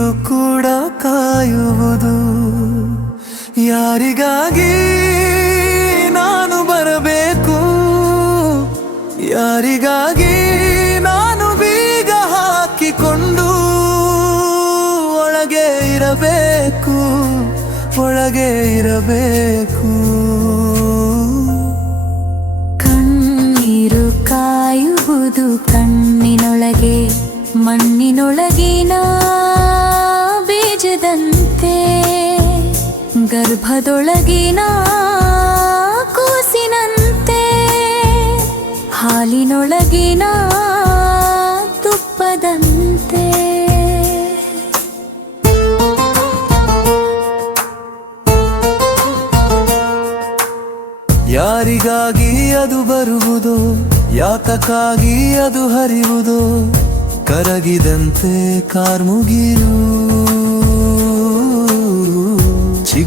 ಕಣ್ಣೀರು ಕೂಡ ಕಾಯುವುದು. ಯಾರಿಗಾಗಿ ನಾನು ಬರಬೇಕು? ಯಾರಿಗಾಗಿ ನಾನು ಬೀಗ ಹಾಕಿಕೊಂಡು ಒಳಗೆ ಇರಬೇಕು? ಒಳಗೆ ಇರಬೇಕು. ಗರ್ಭದೊಳಗಿನ ಕೂಸಿನಂತೆ ಹಾಲಿನೊಳಗಿನ ತುಪ್ಪದಂತೆ. ಯಾರಿಗಾಗಿ ಅದು ಬರುವುದು ಯಾತಕ್ಕಾಗಿ ಅದು ಹರಿವುದೋ ಕರಗಿದಂತೆ ಕಾರ್ಮುಗಿರು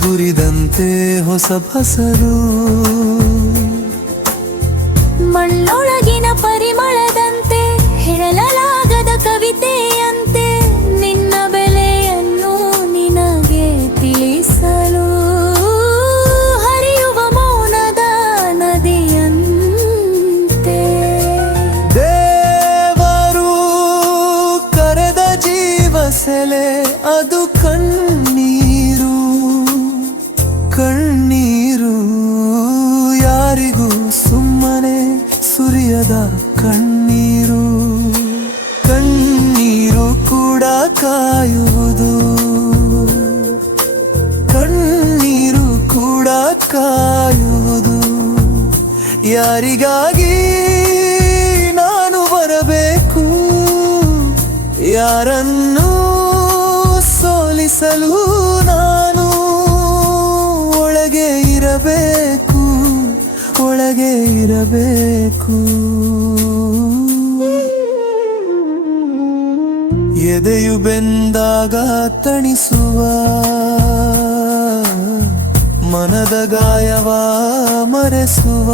ಚಿಗುರಿದಂತೆ ಹೊಸ ಫಸಲು ಯಾರಿಗೂ ಸುಮ್ಮನೆ ಸುರಿಯದ ಕಣ್ಣೀರು. ಕಣ್ಣೀರು ಕೂಡ ಕಾಯುವುದು. ಕಣ್ಣೀರು ಕೂಡ ಕಾಯುವುದು. ಯಾರಿಗಾಗಿ ನಾನು ಬರಬೇಕು? ಯಾರನ್ನು ಸೋಲಿಸಲು ನಾನು ಒಳಗೆ ಇರಬೇಕು? ಒಳಗೆ ಇರಬೇಕು. ಎದೆಯು ಬೆಂದಾಗ ತಣಿಸುವ, ಮನದ ಗಾಯವ ಮರೆಸುವ.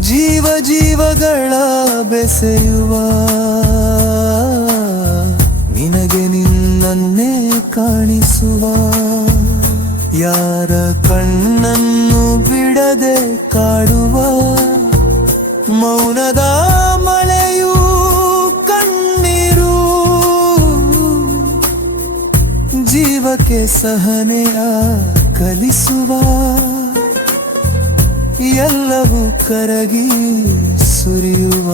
ಜೀವ ಜೀವಗಳ ಬೆಸೆಯುವ, ನಿನಗೆ ನಿನ್ನನ್ನೇ ಕಾಣಿಸುವ. ಯಾರ ಕಣ್ಣನ್ನು ಬಿಡದೆ ಕಾಡುವ ಮೌನದ ಮಳೆಯು ಕಣ್ಣೀರು. ಜೀವಕ್ಕೆ ಸಹನೆಯ ಕಲಿಸುವ ಎಲ್ಲವೂ ಕರಗಿ ಸುರಿಯುವ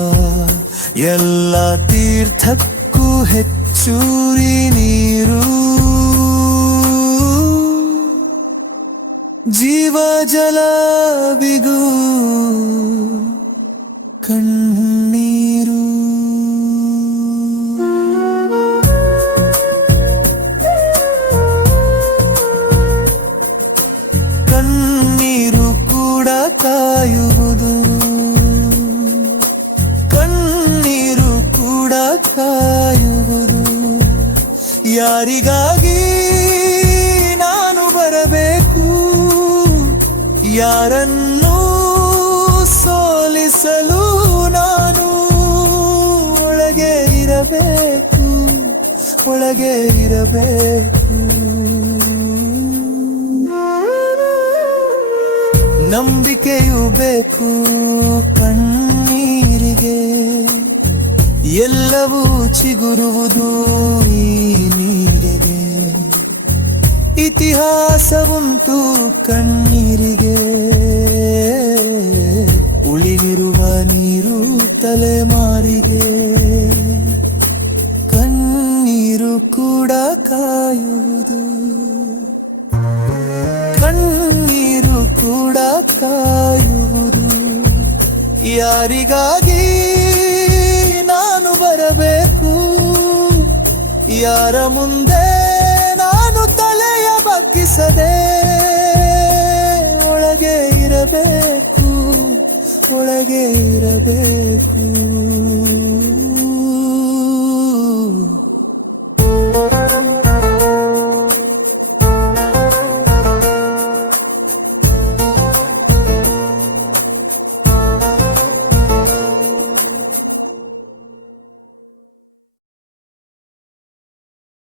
ಎಲ್ಲ ತೀರ್ಥಕ್ಕೂ ಹೆಚ್ಚೂರಿ ನೀರು. ಜೀವ ಜಲ ಕಣ್ಣೀರು. ಕಣ್ಣೀರು ಕೂಡ ಕಾಯುವುದು. ಕಣ್ಣೀರು ಕೂಡ ಕಾಯುವುದು. ಯಾರಿಗಾಗಿ ಯಾರನ್ನು ಸೋಲಿಸಲು ನಾನು ಒಳಗೆ ಇರಬೇಕು? ಒಳಗೆ ಇರಬೇಕು? ನಂಬಿಕೆಯು ಬೇಕು ಕಣ್ಣೀರಿಗೆ. ಎಲ್ಲವೂ ಚಿಗುರುವುದು ಈ ನೀರಿಗೆ. ಇತಿಹಾಸವುಂಟು ಕಣ್ಣೀರಿಗೆ. ನೀರು ತಲೆಮಾರಿಗೆ, ಕಣ್ಣೀರು ಕೂಡ ಕಾಯುವುದು. ಕಣ್ಣೀರು ಕೂಡ ಕಾಯುವುದು. ಯಾರಿಗಾಗಿ ನಾನು ಬರಬೇಕು? ಯಾರ ಮುಂದೆ ನಾನು ತಲೆಯ ಬಗ್ಗಿಸದೆ ಒಳಗೆ ಇರಬೇಕು? ಒಳಗೆ ಇರಬೇಕು.